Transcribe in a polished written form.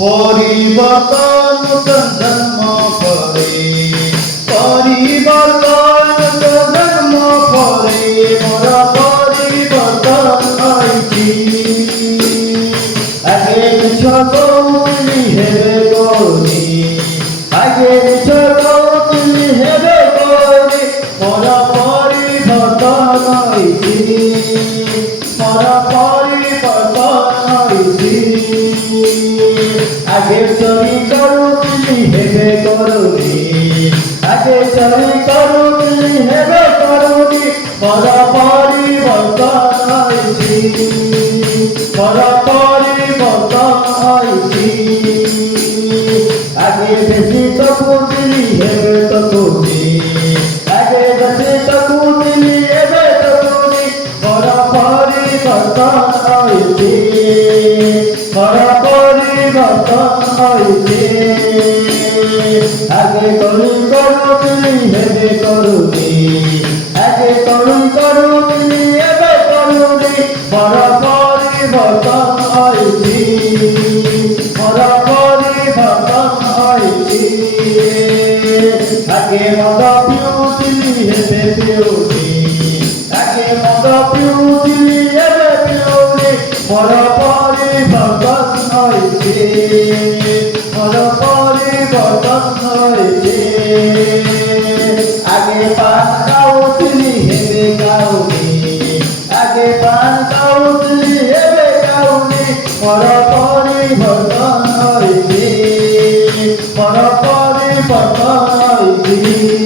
পরিবর্তন জন্ম পরে পরিবর্তন জন্ম পরে মোরা পরিবর্তন হয়েছি আগে ছবি হেবে গৌরী আগে ছবি হেবে গৌরী মোরা পরিবর্তন হয়েছি মোরা পরিবর্তন হয়েছি আগে ছবি করু তুমি হেবে করুনি আগে ছবি করু তুমি হেবে করুনি মোরা পরিবর্তন হয়েছি মোরা পরিবর্তন হয়েছি আগে বেশি তবু তুমি হেবে তবুনি আগে বেশি তবু তুমি হেবে তবুনি মোরা পরিবর্তন হয়েছি মোরা পরিবর্তন হয়েছে আগে করুন করু তুমি হেবে করুনি আগে করুন করু তুমি হেবে করুনি মোরা পরিবর্তন হয়েছি মোরা পরিবর্তন হয়েছি আগে মদ পিউ তুমি হেবে পিউনি আগে মদ পিউ তুমি হেবে পিউনি মোরা পরিবর্তন হয়েছে মোরা পরিবর্তন হয়েছে আগে পান গাও তুমি হেবে গাওনি আগে পান গাও তুমি হেবে গাওনি মোরা পরিবর্তন হয়েছে মোরা পরিবর্তন হয়েছে